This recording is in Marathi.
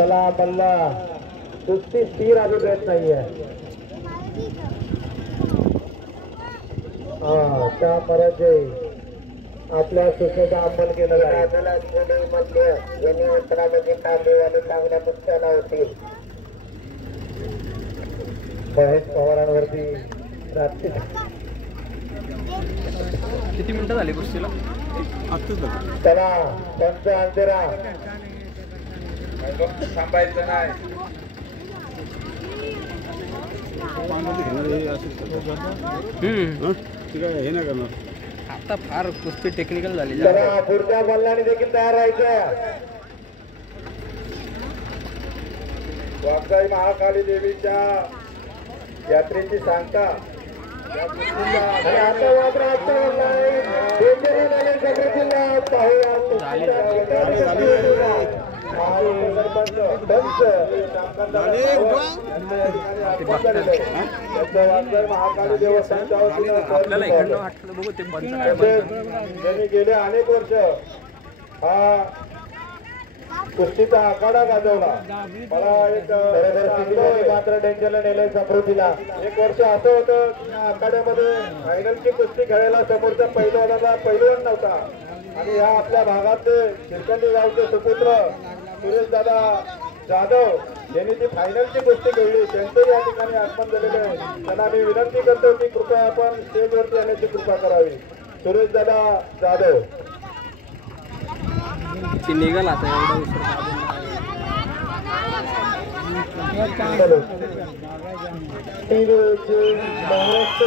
चला मल्ला कुस्ती स्थिर अभिप्रेत नाहीये. त्या पराजय आपल्या सूचनेचा अंमल केला जाईल. यांनी उत्तरामध्ये तांबेवाले चांगल्या कुस्त्याला होतील. महेश पवारांवरती रात्री किती मिनिटं झाली कुस्तीला? चला पंच अंधेरा थांबायचं नाही. हे नाही करणार आता. फार कुस्ती टेक्निकल झाली. चला पुढच्या मल्लाने देखील तयार राहायचं. वाघजाई महाकाली देवीच्या यात्रेची सांगता आणि आता मात्र महाकाली देवस्थानच्या आपल्याला इकडनं वाटलं बघू ते बंद त्यांनी गेले अनेक वर्ष हा कुस्तीचा आखाडा गाजवला. मला एक मात्र डेंजरला नेलंय समृद्धीला. एक वर्ष असं होतं की या आखाड्यामध्ये फायनलची कुस्ती खेळायला समोरचा पैलवान नव्हता आणि ह्या आपल्या भागातले शिरकंडी गावचे सुपुत्र सुरेश दादा जाधव यांनी ती फायनलची कुस्ती खेळली. त्यांचं या ठिकाणी आगमन झालेलं आहे. त्यांना मी विनंती करतो की कृपया आपण स्टेजवरती येण्याची कृपा करावी. सुरेश दादा जाधव निघाल आता महाराष्ट्र